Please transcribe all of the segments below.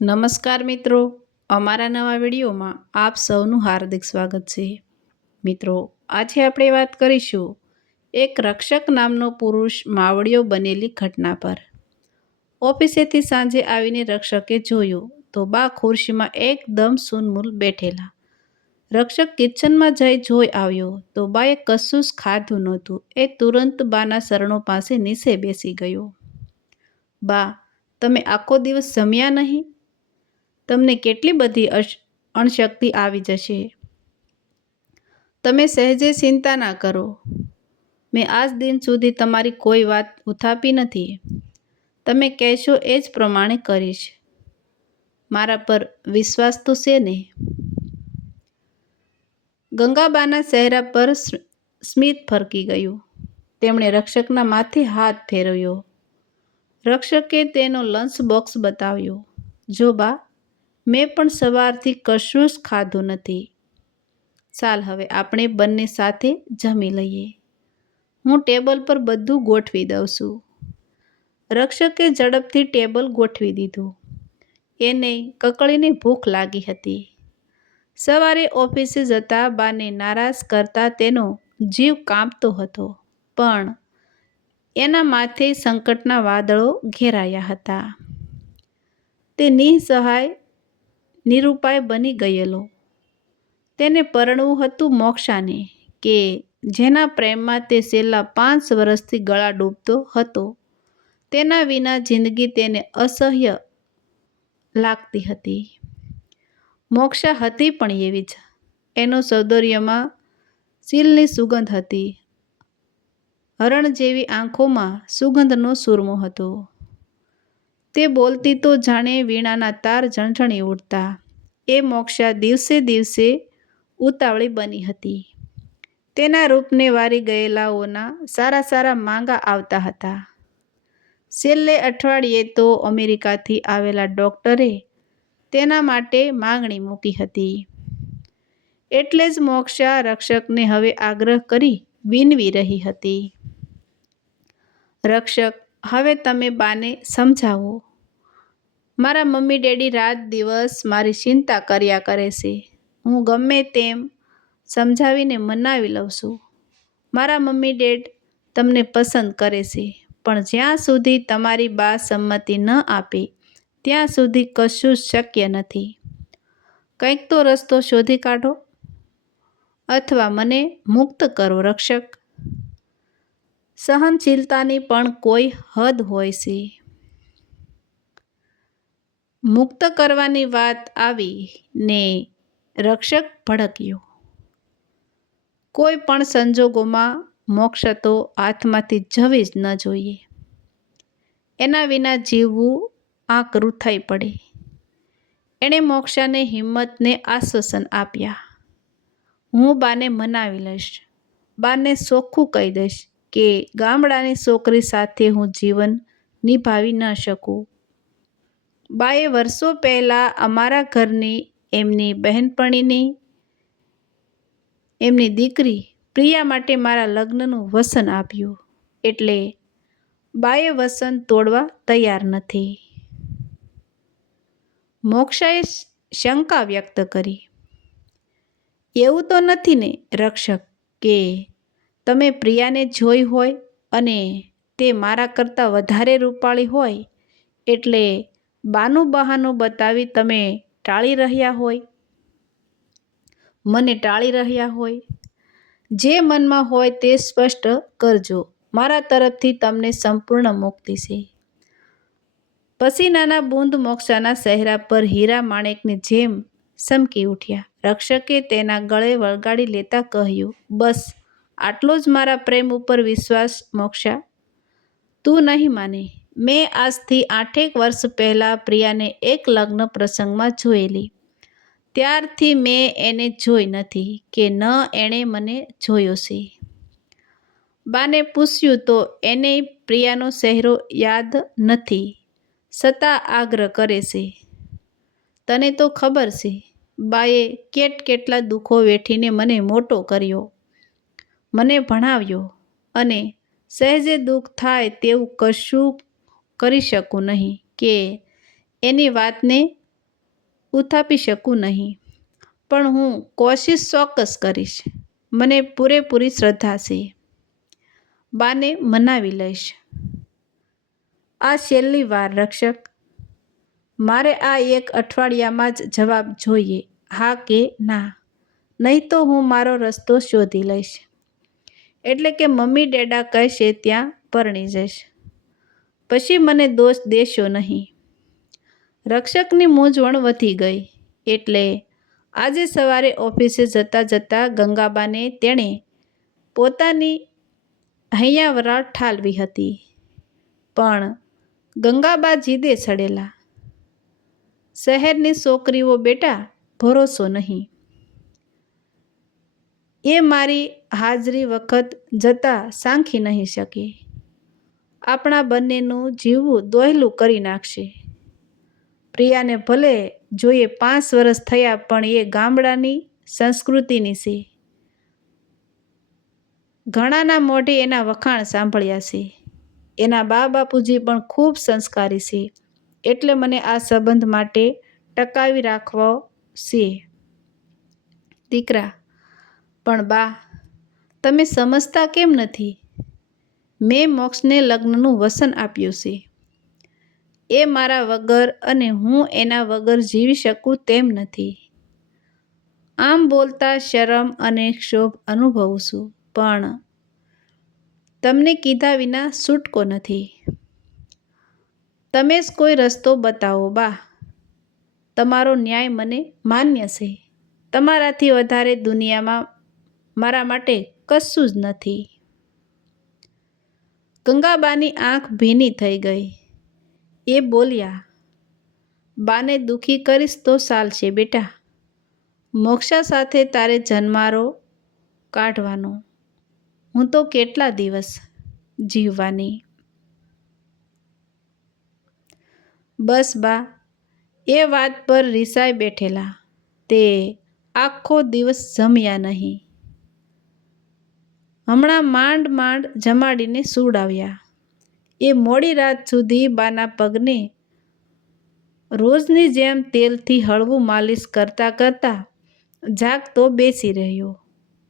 નમસ્કાર મિત્રો. અમારા નવા વિડીયોમાં આપ સૌનું હાર્દિક સ્વાગત છે. મિત્રો, આજે આપણે વાત કરીશું એક રક્ષક નામનો પુરુષ માવડીઓ બનેલી ઘટના પર. ઓફિસેથી સાંજે આવીને રક્ષકે જોયું તો બા ખુરશીમાં એકદમ સુનમૂલ બેઠેલા. રક્ષક કિચનમાં જઈ જોઈ આવ્યો તો બાએ કશું જ ખાધું નહોતું. એ તુરંત બાના શરણો પાસે નીચે બેસી ગયો. બા, તમે આખો દિવસ જમ્યા નહીં? તમને કેટલી બધી અશ, અણશક્તિ આવી જશે. તમે સહેજે ચિંતા ના કરો. મેં આજ દિન સુધી તમારી કોઈ વાત ઉથાપી નથી. તમે કહેશો એ જ પ્રમાણે કરીશ. મારા પર વિશ્વાસ તો છે ને? ગંગાબાના ચહેરા પર સ્મ- સ્મિત ફરકી ગયું. તેમણે રક્ષકના માથે હાથ ફેરવ્યો. રક્ષકે તેનો લંચ બોક્સ બતાવ્યો. જો બા મેં પણ સવારથી કશું જ ખાધું નથી. ચાલ હવે આપણે બંને સાથે જમી લઈએ. હું ટેબલ પર બધું ગોઠવી દઉં છું. રક્ષકે ઝડપથી ટેબલ ગોઠવી દીધું. એને કકળીને ભૂખ લાગી હતી. સવારે ઓફિસે જતા બાને નારાજ કરતા તેનો જીવ કાંપતો હતો, પણ એના માથે સંકટના વાદળો ઘેરાયા હતા. તે નિસહાય નિરૂપાય બની ગયેલો. તેને પરણવું હતું મોક્ષાને કે જેના પ્રેમમાં તે છેલ્લા પાંચ વર્ષથી ગળા ડૂબતો હતો. તેના વિના જિંદગી તેને અસહ્ય લાગતી હતી. મોક્ષા હતી પણ એવી જ. એનો સૌંદર્યમાં શીલની સુગંધ હતી. હરણ જેવી આંખોમાં સુગંધનો સુરમો હતો. તે બોલતી તો જાણે વીણાના તાર ઝણઝણી ઉડતા. એ મોક્ષા દિવસે દિવસે ઉતાવળી બની હતી. તેના રૂપને વારી ગયેલાઓના સારા સારા માંગા આવતા હતા. છેલ્લે અઠવાડિયે તો અમેરિકાથી આવેલા ડૉક્ટરે તેના માટે માંગણી મૂકી હતી. એટલે જ મોક્ષા રક્ષકને હવે આગ્રહ કરી વિનવી રહી હતી. રક્ષક હવે તમે બાને સમજાવો. મારા મમ્મી ડેડી રાત દિવસ મારી ચિંતા કર્યા કરે છે. હું ગમે તેમ સમજાવીને મનાવી લઉં છું. મારા મમ્મી ડેડ તમને પસંદ કરે છે, પણ જ્યાં સુધી તમારી બા સંમતિ ન આપે, ત્યાં સુધી કશું જ શક્ય નથી. કંઈક તો રસ્તો શોધી કાઢો, અથવા મને મુક્ત કરો, રક્ષક. સહનશીલતાની પણ કોઈ હદ હોય છે. મુક્ત કરવાની વાત આવી ને રક્ષક ભડક્યો. કોઈ પણ સંજોગોમાં મોક્ષ તો હાથમાંથી જવી જ ન જોઈએ. એના વિના જીવવું આ થઈ પડે. એણે મોક્ષાને હિંમતને આશ્વાસન આપ્યા. હું બાને મનાવી લઈશ, બાને ચોખ્ખું કહી દઈશ. કે ગામડાની છોકરી સાથે હું જીવન નિભાવી ન શકું. બાએ વર્ષો પહેલાં અમારા ઘરની એમની બહેનપણીની, એમની દીકરી પ્રિયા માટે મારા લગ્નનું વસન આપ્યું. એટલે બાએ વસન તોડવા તૈયાર નથી. મોક્ષાએ શંકા વ્યક્ત કરી. એવું તો નથી ને રક્ષક કે તમે પ્રિયાને જોઈ હોય અને તે મારા કરતાં વધારે રૂપાળી હોય, એટલે બાનું બહાનું બતાવી તમે ટાળી રહ્યા હોય. મને ટાળી રહ્યા હોય. જે મનમાં હોય તે સ્પષ્ટ કરજો. મારા તરફથી તમને સંપૂર્ણ મુક્તિ છે. પસીનાના બૂંદ મોક્ષાના ચહેરા પર હીરા માણેકની જેમ સમકી ઉઠ્યા. રક્ષકે તેના ગળે વળગાડી લેતા કહ્યું, બસ આટલો જ મારા પ્રેમ ઉપર વિશ્વાસ મોક્ષા? તું નહીં માને. મેં આજથી આઠેક વર્ષ પહેલાં પ્રિયાને એક લગ્ન પ્રસંગમાં જોયેલી. ત્યારથી મેં એને જોઈ નથી કે ન એણે મને જોયો છે. બાને પૂછ્યું તો એને પ્રિયાનો ચહેરો યાદ નથી. છતાં આગ્રહ કરે છે. તને તો ખબર છે. બાએ કેટ કેટલા દુઃખો વેઠીને મને મોટો કર્યો. મને ભણાવ્યો અને સહેજે દુઃખ થાય તેવું કશું કરી શકું નહીં કે એની વાતને ઉથાપી શકું નહીં. પણ હું કોશિશ ચોક્કસ કરીશ. મને પૂરેપૂરી શ્રદ્ધા છે. બાને મનાવી લઈશ. આ છેલ્લી વાર, રક્ષક. મારે આ એક અઠવાડિયામાં જ જવાબ જોઈએ, હા કે ના? નહીં તો હું મારો રસ્તો શોધી લઈશ. એટલે કે મમ્મી ડેડા કહેશે ત્યાં પરણી જઈશ. પછી મને દોષ દેશો નહીં. રક્ષકની મૂંઝવણ વધી ગઈ. એટલે આજે સવારે ઓફિસે જતાં જતાં ગંગાબાને તેણે પોતાની હૈયાવરા ઠાલવી હતી. પણ ગંગાબા જીદે સડેલા. શહેરની છોકરીઓ બેટા ભરોસો નહીં. એ મારી હાજરી વખત જતાં સાંખી નહીં શકે. આપણા બંનેનું જીવવું દોહલું કરી નાખશે. પ્રિયાને ભલે જોઈએ પાંચ વર્ષ થયા, પણ એ ગામડાની સંસ્કૃતિની છે. ઘણાના મોઢે એના વખાણ સાંભળ્યા છે. એના બા બાપુજી પણ ખૂબ સંસ્કારી છે. એટલે મને આ સંબંધ માટે ટકાવી રાખવો છે. દીકરા પણ બા, તમે સમજતા કેમ નથી? મેં મોક્ષને લગ્નનું વસન આપ્યું છે. એ મારા વગર અને હું એના વગર જીવી શકું તેમ નથી. આમ બોલતા શરમ અને ક્ષોભ અનુભવું છું, પણ તમને કીધા વિના છૂટકો નથી. તમે જ કોઈ રસ્તો બતાવો, બા. તમારો ન્યાય મને માન્ય છે. તમારાથી વધારે દુનિયામાં મારા માટે કશું જ નથી. ગંગાબાની આંખ ભીની થઈ ગઈ. એ બોલ્યા, બાને દુખી કરીશ તો ચાલશે બેટા. મોક્ષા સાથે તારે જન્મારો કાઢવાનો. હું તો કેટલા દિવસ જીવવાની. બસ બા. એ વાત પર રિસાઈ બેઠેલા. તે આખો દિવસ જમ્યા નહીં. હમણાં માંડ માંડ જમાડીને સુડાવ્યા એ મોડી રાત સુધી બાના પગને રોજની જેમ તેલથી હળવું માલિશ કરતાં કરતાં જાગતો બેસી રહ્યો.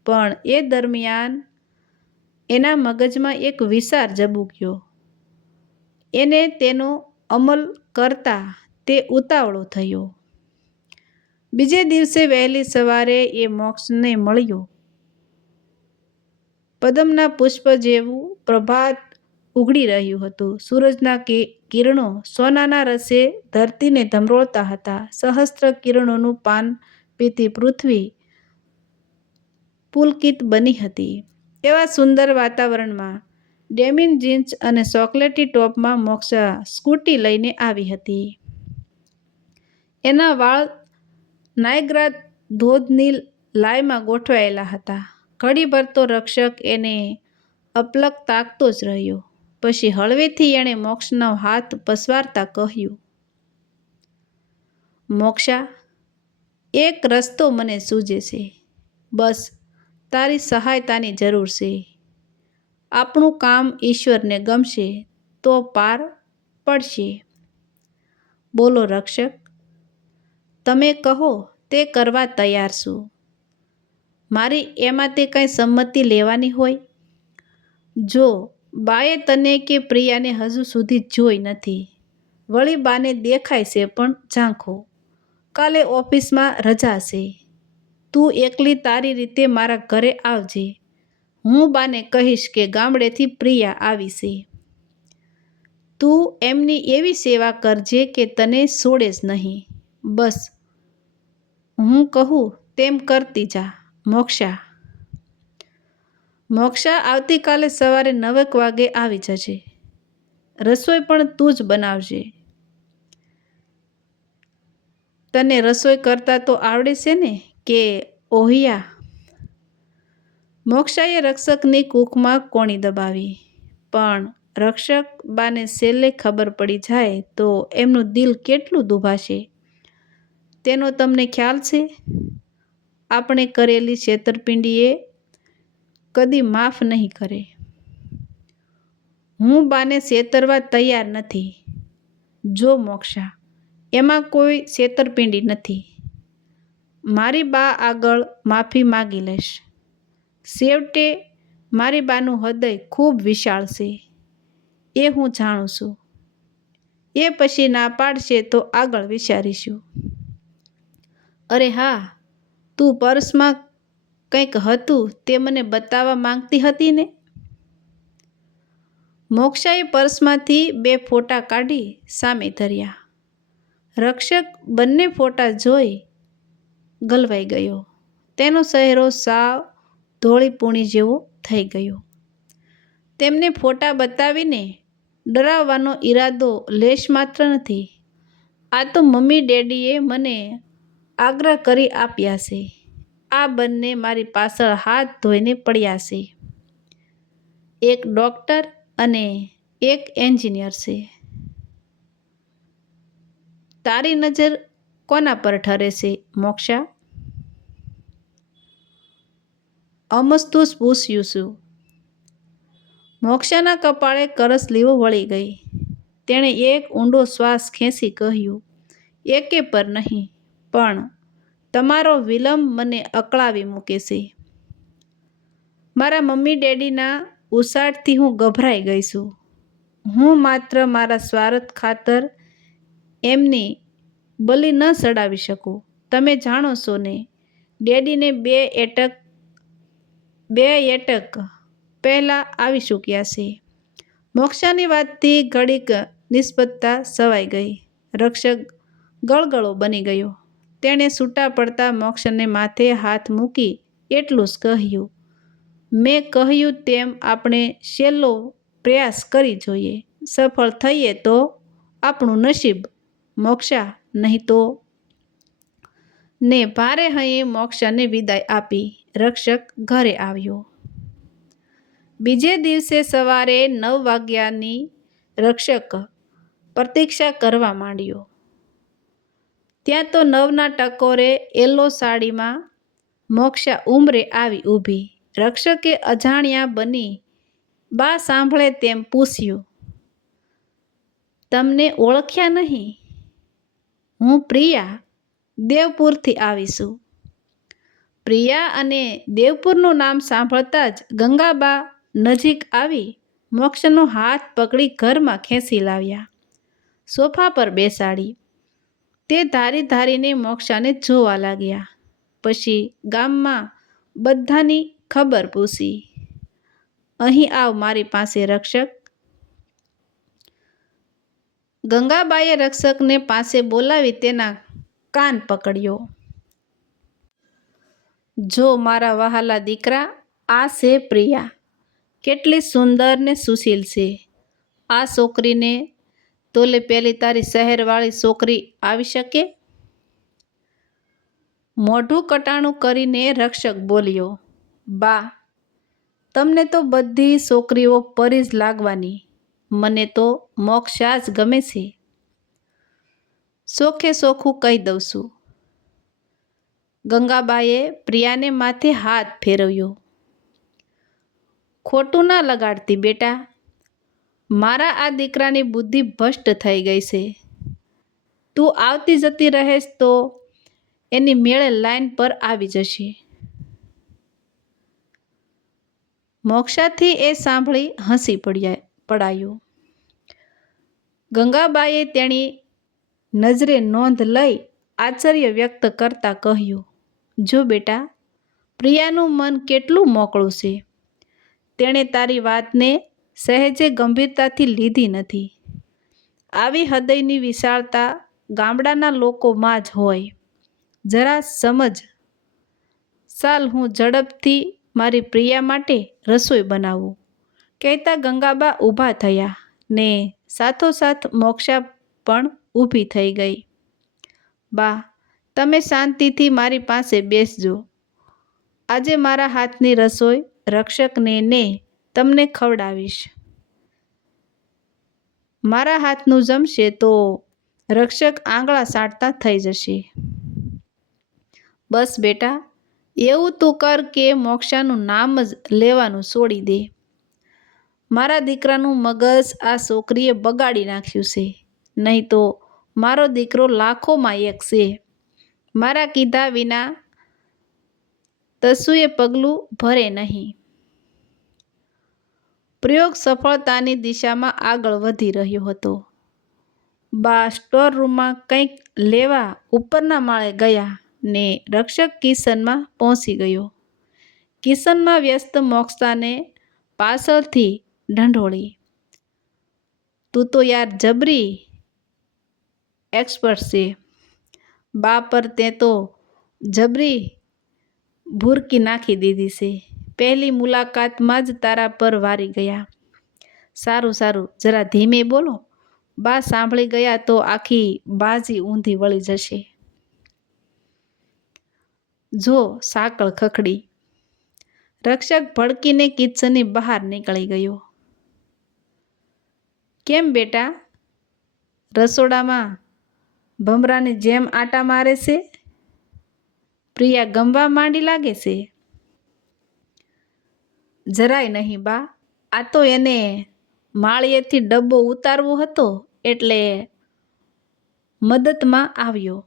પણ એ દરમિયાન એના મગજમાં એક વિચાર જબુક્યો. એને તેનો અમલ કરતા તે ઉતાવળો થયો. બીજે દિવસે વહેલી સવારે એ મોક્ષને મળ્યો. પદમના પુષ્પ જેવું પ્રભાત ઉઘડી રહ્યું હતું. સૂરજના કિરણો સોનાના રસે ધરતીને ધમરોળતા હતા. સહસ્ત્ર કિરણોનું પાન પીતી પૃથ્વી પુલકિત બની હતી. એવા સુંદર વાતાવરણમાં ડેમિન જીન્સ અને ચોકલેટી ટોપમાં મોક્ષા સ્કૂટી લઈને આવી હતી. એના વાળ નાયગ્રા ધોધની લાયમાં ગોઠવાયેલા હતા. ઘડીભર તો રક્ષક એને અપલક તાકતો જ રહ્યો. પછી હળવેથી એણે મોક્ષનો હાથ પસવારતા કહ્યું, મોક્ષા, એક રસ્તો મને સૂજે છે. બસ, તારી સહાયતાની જરૂર છે. આપણું કામ ઈશ્વરને ગમશે તો પાર પડશે. બોલો રક્ષક, તમે કહો તે કરવા તૈયાર છું. મારી એમાં તે કાંઈ સંમતિ લેવાની હોય? જો, બાએ તને કે પ્રિયાને હજુ સુધી જોઈ નથી. વળી બાને દેખાય છે પણ ઝાંખો. કાલે ઓફિસમાં રજા છે તું એકલી તારી રીતે મારા ઘરે આવજે. હું બાને કહીશ કે ગામડેથી પ્રિયા આવી છે. તું એમની એવી સેવા કરજે કે તને છોડે જ નહીં. બસ. હું કહું તેમ કરતી જા. મોક્ષા. મોક્ષા આવતીકાલે સવારે નવેક વાગે આવી જશે રસોઈ પણ તું જ બનાવજે. તને રસોઈ કરતાં તો આવડે છે ને કે ઓહિયા? મોક્ષાએ રક્ષકની કૂકમાં કોણી દબાવી. પણ રક્ષક બાને છેલ્લે ખબર પડી જાય તો એમનું દિલ કેટલું દુભાશે? તેનો તમને ખ્યાલ છે? આપણે કરેલી છેતરપિંડીએ કદી માફ નહીં કરે. હું બાને છેતરવા તૈયાર નથી. જો મોક્ષા, એમાં કોઈ છેતરપિંડી નથી. મારી બા આગળ માફી માગી લઈશ છેવટે મારી બાનું હૃદય ખૂબ વિશાળ છે. એ હું જાણું છું. એ પછી ના પાડશે તો આગળ વિચારીશું. અરે હા તું પર્સમાં કંઈક હતું તે મને બતાવવા માંગતી હતી ને? મોક્ષાએ પર્સમાંથી બે ફોટા કાઢી સામે ધર્યા. રક્ષક બંને ફોટા જોઈ ગલવાઈ ગયો. તેનો ચહેરો સાવ ધોળી પૂણી જેવો થઈ ગયો. તેમને ફોટા બતાવીને ડરાવવાનો ઈરાદો લેશ માત્ર નથી. આ તો મમ્મી ડેડીએ મને આગ્રહ કરી આપ્યા છે. આ બંને મારી પાછળ હાથ ધોઈને પડ્યા છે. એક ડૉક્ટર અને એક એન્જિનિયર છે. તારી નજર કોના પર ઠરે છે, મોક્ષા? અમસ્તુસ પૂછ્યું છું. મોક્ષાના કપાળે કરસલીઓ વળી ગઈ. તેણે એક ઊંડો શ્વાસ ખેંચી કહ્યું, એકે પર નહીં. પણ તમારો વિલંબ મને અકળાવી મૂકે છે. મારા મમ્મી ડેડીના ઉસાટથી હું ગભરાઈ ગઈ છું. હું માત્ર મારા સ્વાર્થ ખાતર એમની બલી ન ચડાવી શકું. તમે જાણો છો ને, ડેડીને બે એટક બે એટક પહેલાં આવી ચૂક્યા છે. મોક્ષાની વાતથી ઘડીક નિસ્બતતા સવાઈ ગઈ. રક્ષક ગળગળો બની ગયો. તેણે છૂટા પડતા મોક્ષને માથે હાથ મૂકી એટલું જ કહ્યું, મેં કહ્યું તેમ આપણે છેલ્લો પ્રયાસ કરી જોઈએ. સફળ થઈએ તો આપણું નસીબ મોક્ષા નહીં તો ને ભારે હૈયે મોક્ષને વિદાય આપી રક્ષક ઘરે આવ્યો. બીજે દિવસે સવારે નવ વાગ્યાની રક્ષક પ્રતીક્ષા કરવા માંડ્યો. ત્યાં તો નવના ટકોરે એલો સાડીમાં મોક્ષા ઉંમરે આવી ઊભી. રક્ષકે અજાણ્યા બની બા સાંભળે તેમ પૂછ્યું, તમને ઓળખ્યા નહીં? હું પ્રિયા દેવપુરથી આવીશું. પ્રિયા અને દેવપુરનું નામ સાંભળતા જ ગંગાબા નજીક આવી મોક્ષનો હાથ પકડી ઘરમાં ખેંચી લાવ્યા. સોફા પર બેસાડી. તે ધારી ધારીને મોક્ષાને જોવા લાગ્યા. પછી ગામમાં બધાની ખબર પૂછી, અહીં આવ મારી પાસે રક્ષક. ગંગાબાઈએ રક્ષકને પાસે બોલાવી તેના કાન પકડ્યો. જો મારા વહાલા દીકરા, આ છે પ્રિયા. કેટલી સુંદર ને સુશીલ છે. આ છોકરીને તોલે પેલી તારી શહેરવાળી છોકરી આવી શકે? મોઢું કટાણું કરીને રક્ષક બોલ્યો, બા, તમને તો બધી છોકરીઓ પરી જ લાગવાની. મને તો મોક્ષા જ ગમે છે. સોખે સોખું કહી દઉં છું. ગંગાબાએ પ્રિયાને માથે હાથ ફેરવ્યો. ખોટું ના લગાડતી બેટા. મારા આ દીકરાની બુદ્ધિ ભ્રષ્ટ થઈ ગઈ છે. તું આવતી જતી રહેશ તો એની મેળે લાઈન પર આવી જશે. મોક્ષાથી એ સાંભળી હસી પડ્યા, પડાયું. ગંગાબાએ તેની નજરે નોંધ લઈ આશ્ચર્ય વ્યક્ત કરતા કહ્યું, જો બેટા, પ્રિયાનું મન કેટલું મોકળું છે. તેણે તારી વાતને સહેજે ગંભીરતાથી લીધી નથી. આવી હૃદયની વિશાળતા ગામડાના લોકોમાં જ હોય. જરા સમજ. સાલ, હું ઝડપથી મારી પ્રિયા માટે રસોઈ બનાવું. કહેતા ગંગાબા ઊભા થયા ને સાથોસાથ મોક્ષા પણ ઊભી થઈ ગઈ. બા, તમે શાંતિથી મારી પાસે બેસજો. આજે મારા હાથની રસોઈ રક્ષકને ને તમને ખવડાવીશ. મારા હાથનું જમશે તો રક્ષક આંગળા સાટતા થઈ જશે. બસ બેટા, એવું તું કર કે મોક્ષાનું નામ જ લેવાનું છોડી દે. મારા દીકરાનું મગજ આ છોકરીએ બગાડી નાખ્યું છે, નહીં તો મારો દીકરો લાખોમાં એક છે. મારા કીધા વિના તસુએ પગલું ભરે નહીં. પ્રયોગ સફળતાની દિશામાં આગળ વધી રહ્યો હતો. બા સ્ટોર રૂમમાં કંઈક લેવા ઉપરના માળે ગયા ને રક્ષક કિશનમાં પહોંચી ગયો. કિશનમાં વ્યસ્ત મોક્ષાને પાછળથી ઢંઢોળી. તું તો યાર જબરી એક્સપર્ટ છે. બા પર તે તો જબરી ભૂરકી નાખી દીધી છે. પહેલી મુલાકાતમાં જ તારા પર વારી ગયા. સારું સારું. જરા ધીમે બોલો. બા સાંભળી ગયા તો આખી બાજી ઊંધી વળી જશે. જો સાંકળ ખખડી. રક્ષક ભડકીને કિચનની બહાર નીકળી ગયો. કેમ બેટા? રસોડામાં ભમરાની જેમ આટા મારે છે? પ્રિયા ગમવા માંડી લાગે છે? જરાય નહીં બા. આ તો એને માળિયેથી ડબ્બો ઉતારવો હતો એટલે મદદમાં આવ્યો.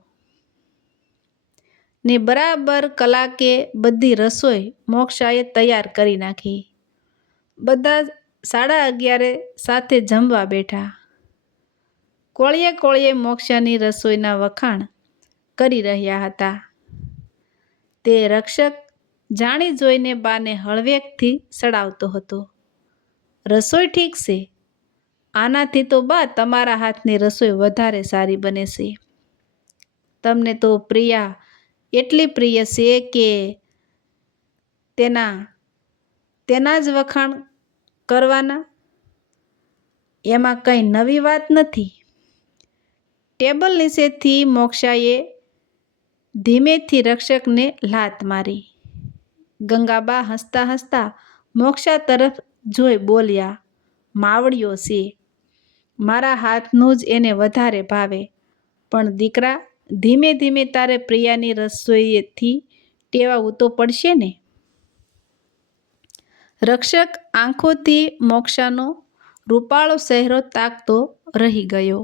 ને બરાબર કલાકે બધી રસોઈ મોક્ષાએ તૈયાર કરી નાખી. બધા સાડા અગિયારે સાથે જમવા બેઠા. કોળીએ કોળીએ મોક્ષાની રસોઈના વખાણ કરી રહ્યા હતા. તે રક્ષક જાણી જોઈને બાને હળવેકથી સડાવતો હતો. રસોઈ ઠીક છે. આનાથી તો બા તમારા હાથની રસોઈ વધારે સારી બને છે. તમને તો પ્રિયા એટલી પ્રિય છે કે તેના તેના જ વખાણ કરવાના? એમાં કંઈ નવી વાત નથી. ટેબલ નીચેથી મોક્ષાએ ધીમેથી રક્ષકને લાત મારી. ગંગાબા હસતા હસતા મોક્ષા તરફ જોઈ બોલ્યા, માવડીઓ છે, મારા હાથનું જ એને વધારે ભાવે. પણ દીકરા, ધીમે ધીમે તારે પ્રિયાની રસોઈથી ટેવાવું તો પડશે ને? રક્ષક આંખોથી મોક્ષાનો રૂપાળો ચહેરો તાકતો રહી ગયો.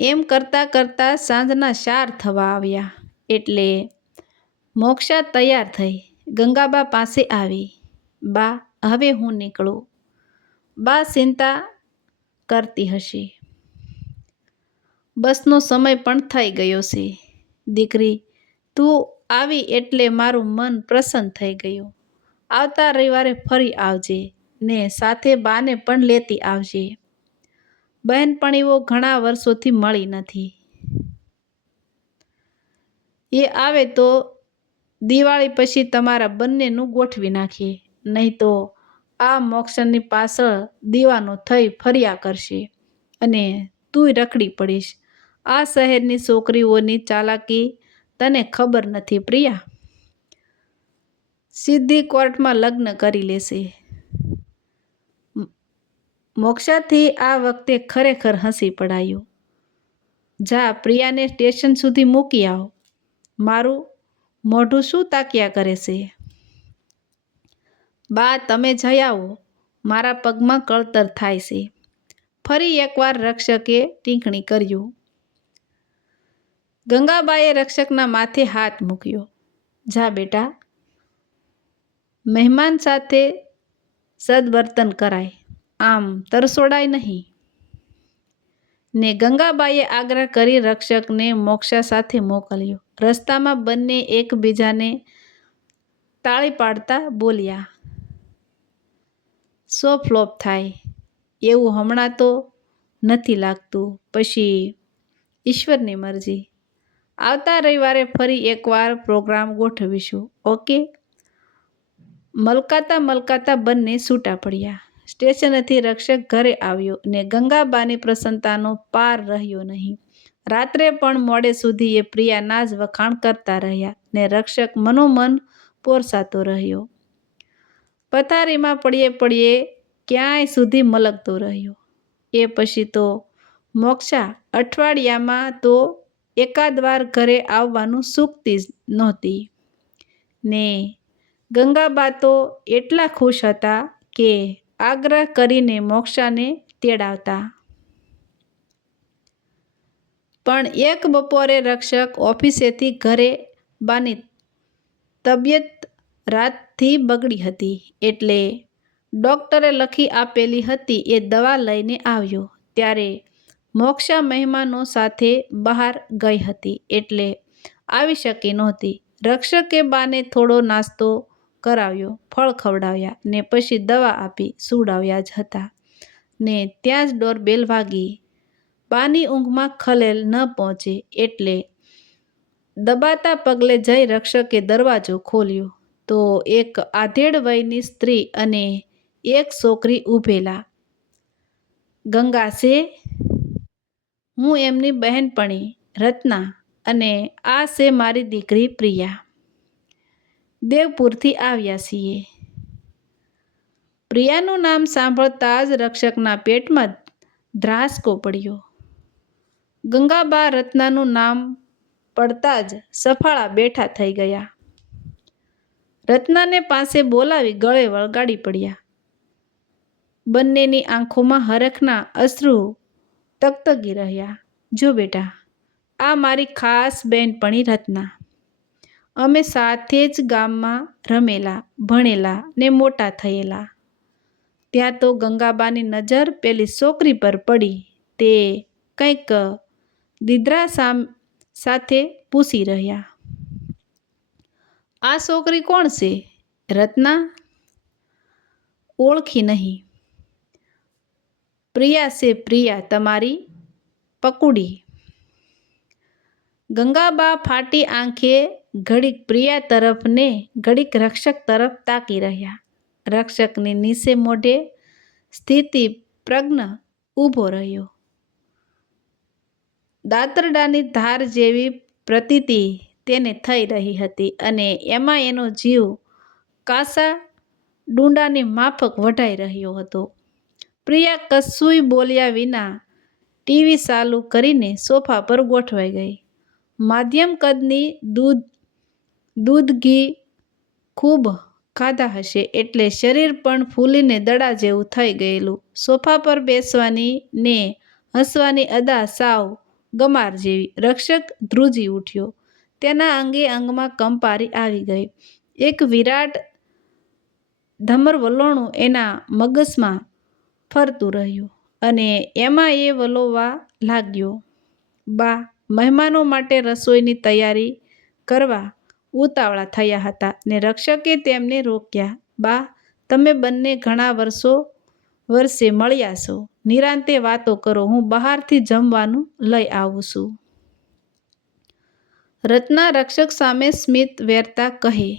એમ કરતાં કરતાં સાંજના ચાર થવા આવ્યા, એટલે મોક્ષા તૈયાર થઈ. ગંગાબા પાસે આવી. બા, હવે હું નીકળું. બા ચિંતા કરતી હશે. બસનો સમય પણ થઈ ગયો છે. દીકરી, તું આવી એટલે મારું મન પ્રસન્ન થઈ ગયું. આવતા રવિવારે ફરી આવજે ને સાથે બાને પણ લેતી આવજે. બહેનપણીઓ ઘણા વર્ષોથી મળી નથી. એ આવે તો દિવાળી પછી તમારા બંનેનું ગોઠવી નાખીએ નહીં તો આ મોક્ષની પાછળ દીવાનો થઈ ફર્યા કરશે અને તુંય રખડી પડીશ. આ શહેરની છોકરીઓની ચાલાકી તને ખબર નથી પ્રિયા? સીધી કોર્ટમાં લગ્ન કરી લેશે. મોક્ષાથી આ વખતે ખરેખર હસી પડાયું. જા પ્રિયાને સ્ટેશન સુધી મૂકી આવો. મારું મોઢું શું તાક્યા કરે છે? બા, તમે જઈ આવો. મારા પગમાં કળતર થાય છે. ફરી એકવાર રક્ષકે ટીંકણી કર્યું. ગંગાબાએ રક્ષકના માથે હાથ મૂક્યો. જા બેટા. મહેમાન સાથે સદવર્તન કરાય. આમ તરસોડાય નહીં. ને ગંગાબાઈએ આગ્રહ કરી રક્ષકને મોક્ષા સાથે મોકલ્યો. રસ્તામાં બંને એકબીજાને તાળી પાડતા બોલ્યા, સો ફ્લોપ થાય. એવું હમણાં તો નથી લાગતું. પછી ઈશ્વરની મરજી. આવતા રવિવારે ફરી એકવાર પ્રોગ્રામ ગોઠવીશું. ઓકે. મલકાતા મલકાતા બંને છૂટા પડ્યા. સ્ટેશનેથી રક્ષક ઘરે આવ્યો ને ગંગાબાની પ્રસન્નતાનો પાર રહ્યો નહીં. રાત્રે પણ મોડે સુધી એ પ્રિયાના જ વખાણ કરતા રહ્યા ને રક્ષક મનોમન પોરસાતો રહ્યો. પથારીમાં પડીએ પડીએ ક્યાંય સુધી મલકતો રહ્યો. એ પછી તો મોક્ષા અઠવાડિયામાં તો એકાદ વાર ઘરે આવવાનું સૂકતી જ નહોતી. ને ગંગાબા તો એટલા ખુશ હતા કે આગ્રહ કરીને મોક્ષાને તેડાવતા. પણ એક બપોરે રક્ષક ઓફિસેથી ઘરે બાની તબિયત રાતથી બગડી હતી એટલે ડૉક્ટરે લખી આપેલી હતી એ દવા લઈને આવ્યો. ત્યારે મોક્ષા મહેમાનો સાથે બહાર ગઈ હતી એટલે આવી શકી નહોતી. રક્ષકે બાને થોડો નાસ્તો કરાવ્યો, ફળ ખવડાવ્યા ને પછી દવા આપી સુવડાવ્યા જ હતા. ને ત્યાં જ ડોર બેલ વાગી. બાની ઊંઘમાં ખલેલ ન પહોંચે એટલે દબાતા પગલે જઈ રક્ષકે દરવાજો ખોલ્યો. તો એક આધેડ વયની સ્ત્રી અને એક છોકરી ઊભેલા. ગંગા છે હું એમની બહેનપણી, રત્ના અને આ છે મારી દીકરી પ્રિયા. દેવપુરથી આવ્યા છીએ. પ્રિયાનું નામ સાંભળતા જ રક્ષકના પેટમાં ધ્રાસકો પડ્યો ગંગાબા રત્નાનું નામ પડતા જ સફાળા બેઠા થઈ ગયા. રત્નાને પાસે બોલાવી ગળે વળગાડી પડ્યા. બંનેની આંખોમાં હરખના અશ્રુ તકતગી રહ્યા. જો બેટા, આ મારી ખાસ બહેનપણી રત્ના. અમે સાથે જ ગામમાં રમેલા, ભણેલા ને મોટા થયેલા. ત્યાં તો ગંગાબાની નજર પેલી છોકરી પર પડી. તે કંઈક દીદરા સામ, સાથે પૂછી રહ્યા. આ છોકરી કોણ છે? રત્ના? ઓળખી નહીં. પ્રિયા છે પ્રિયા, તમારી પકુડી. ગંગાબા ફાટી આંખે ઘડીક પ્રિયા તરફ ને ઘડીક રક્ષક તરફ તાકી રહ્યા. રક્ષકની નીચે મોઢે સ્થિતિ પ્રજ્ઞ ઊભો રહ્યો. દાતરડાની ધાર જેવી પ્રતીતિ તેને થઈ રહી હતી અને એમાં એનો જીવ કાસા ડુંડાની માફક વઢાઈ રહ્યો હતો. પ્રિયા કશુંય બોલ્યા વિના ટીવી ચાલુ કરીને સોફા પર ગોઠવાઈ ગઈ. માધ્યમ કદની દૂધ દૂધ, ઘી ખૂબ ખાધા હશે એટલે શરીર પણ ફૂલીને દડા જેવું થઈ ગયેલું. સોફા પર બેસવાની ને હસવાની અદા સાવ ગમાર જેવી રક્ષક ધ્રુજી ઉઠ્યો. તેના અંગે અંગમાં કંપારી આવી ગઈ. એક વિરાટ ધમર વલોણું એના મગજમાં ફરતું રહ્યું અને એમાં એ વલોવા લાગ્યો, બા, મહેમાનો માટે રસોઈની તૈયારી કરવા ઉતાવળા થયા હતા. ને રક્ષકે તેમને રોક્યા, બા, તમે બંને ઘણા વર્ષો, વર્ષે મળ્યા છો. નિરાંતે વાતો કરો. હું બહારથી જમવાનું લઈ આવું છું. રત્ના રક્ષક સામે સ્મિત વેરતા કહે,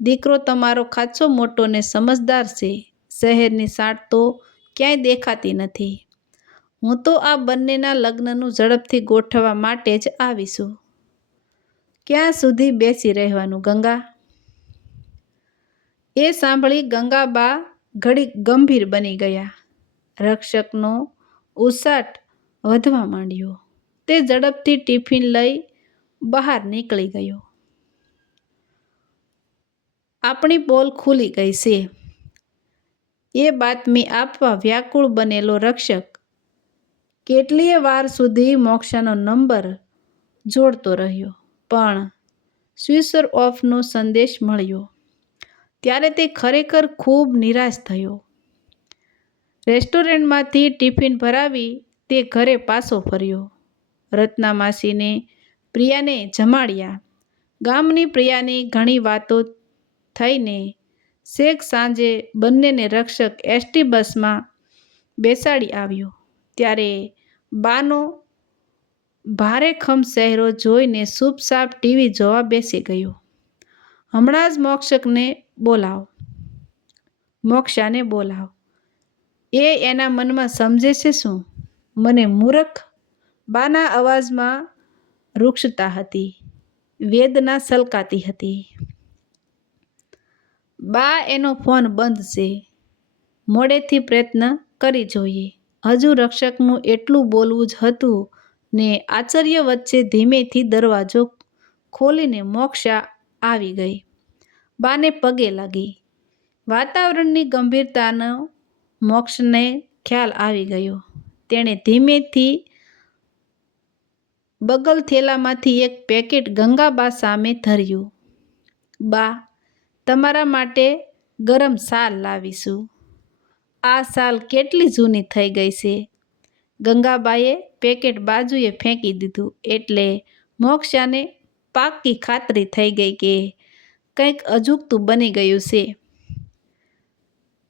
દીકરો તમારો ખાસો મોટો ને સમજદાર છે. શહેરની સાટ તો ક્યાંય દેખાતી નથી. હું તો આ બંનેના લગ્નનું ઝડપથી ગોઠવવા માટે જ આવીશું ક્યાં સુધી બેસી રહેવાનું ગંગા? એ સાંભળી ગંગાબા ઘડી ગંભીર બની ગયા. રક્ષકનો ઉસાટ વધવા માંડ્યો. તે ઝડપથી ટિફિન લઈ બહાર નીકળી ગયો. આપણી પોલ ખુલી ગઈ છે. એ બાતમી આપવા વ્યાકુળ બનેલો રક્ષક કેટલીય વાર સુધી મોક્ષાનો નંબર જોડતો રહ્યો. પણ સ્વિસર ઓફનો સંદેશ મળ્યો. ત્યારે તે ખરેખર ખૂબ નિરાશ થયો. રેસ્ટોરન્ટમાંથી ટિફિન ભરાવી તે ઘરે પાછો ફર્યો. રત્ના માસીને પ્રિયાને જમાડ્યા. ગામની પ્રિયાની ઘણી વાતો થઈને શેખ સાંજે બંનેને રક્ષક એસટી બસમાં બેસાડી આવ્યો. ત્યારે બાનો ભારેખમ ચહેરો જોઈને સૂપસાપ ટીવી જોવા બેસી ગયો. હમણાં જ મોક્ષકને બોલાવ. મોક્ષાને બોલાવ. એ એના મનમાં સમજે છે શું? મને મૂરખ બાના અવાજમાં રૂક્ષતા હતી. વેદના સલકાતી હતી. બા એનો ફોન બંધ છે. મોડેથી પ્રયત્ન કરી જોઈએ. હજુ રક્ષકનું એટલું બોલવું જ હતું ને આશ્ચર્ય વચ્ચે ધીમેથી દરવાજો ખોલીને મોક્ષા આવી ગઈ. બાને પગે લાગી. વાતાવરણની ગંભીરતાનો મોક્ષને ખ્યાલ આવી ગયો. તેણે ધીમેથી બગલ થેલામાંથી એક પેકેટ ગંગાબા સામે ધર્યું. બા, તમારા માટે ગરમ સાલ લાવીશું. આ સાલ કેટલી જૂની થઈ ગઈ છે? ગંગાબાએ પેકેટ બાજુએ ફેંકી દીધું એટલે મોક્ષાને પાકી ખાતરી થઈ ગઈ કે કંઈક અજુગતું બની ગયું છે.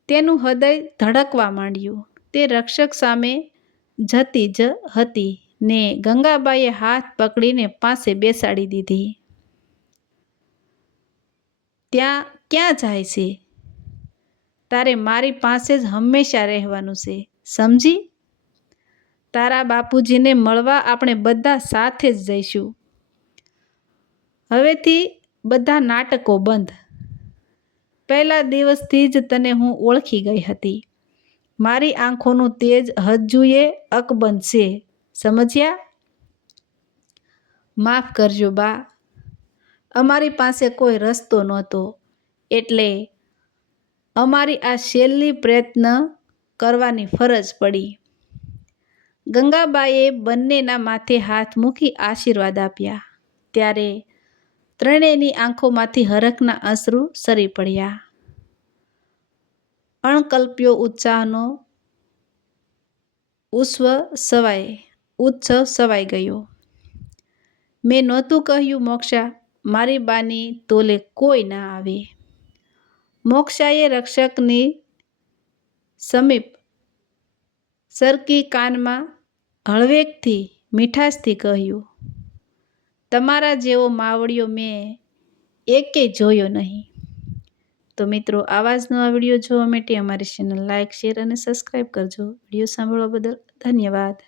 તેનું હૃદય ધડકવા માંડ્યું. તે રક્ષક સામે જતી જ હતી ને ગંગાબાઈએ હાથ પકડીને પાસે બેસાડી દીધી. ત્યાં ક્યાં જાય છે? તારે મારી પાસે જ હંમેશા રહેવાનું છે, સમજી? તારા બાપુજીને મળવા આપણે બધા સાથે જ જઈશું. હવેથી બધા નાટકો બંધ. પહેલા દિવસથી જ તને હું ઓળખી ગઈ હતી. મારી આંખોનું તેજ હજુએ અકબંધ છે. સમજ્યા? માફ કરજો બા. અમારી પાસે કોઈ રસ્તો નહોતો. એટલે અમારી આ છેલ્લી પ્રયત્ન કરવાની ફરજ પડી. ગંગાબાએ બંનેના માથે હાથ મૂકી આશીર્વાદ આપ્યા. ત્યારે ત્રણેયની આંખોમાંથી હરખના અશ્રુ સરી પડ્યા. અણકલ્પ્યો ઉત્સાહનો ઉત્સવ સવાય ઉત્સવ સવાઈ ગયો. મેં નહોતું કહ્યું, મોક્ષા, મારી બાની તોલે કોઈ ના આવે. મોક્ષાએ રક્ષકની સમીપ સરકી કાનમાં હળવેકથી મીઠાશથી કહ્યું, તમારા જેવો માવડિયો મેં એકે જોયો નહીં. તો મિત્રો, આવા જ નવા વીડિયો જોવા માટે અમારી ચેનલ લાઇક શેર અને સબસ્ક્રાઈબ કરજો. વીડિયો સાંભળવા બદલ ધન્યવાદ.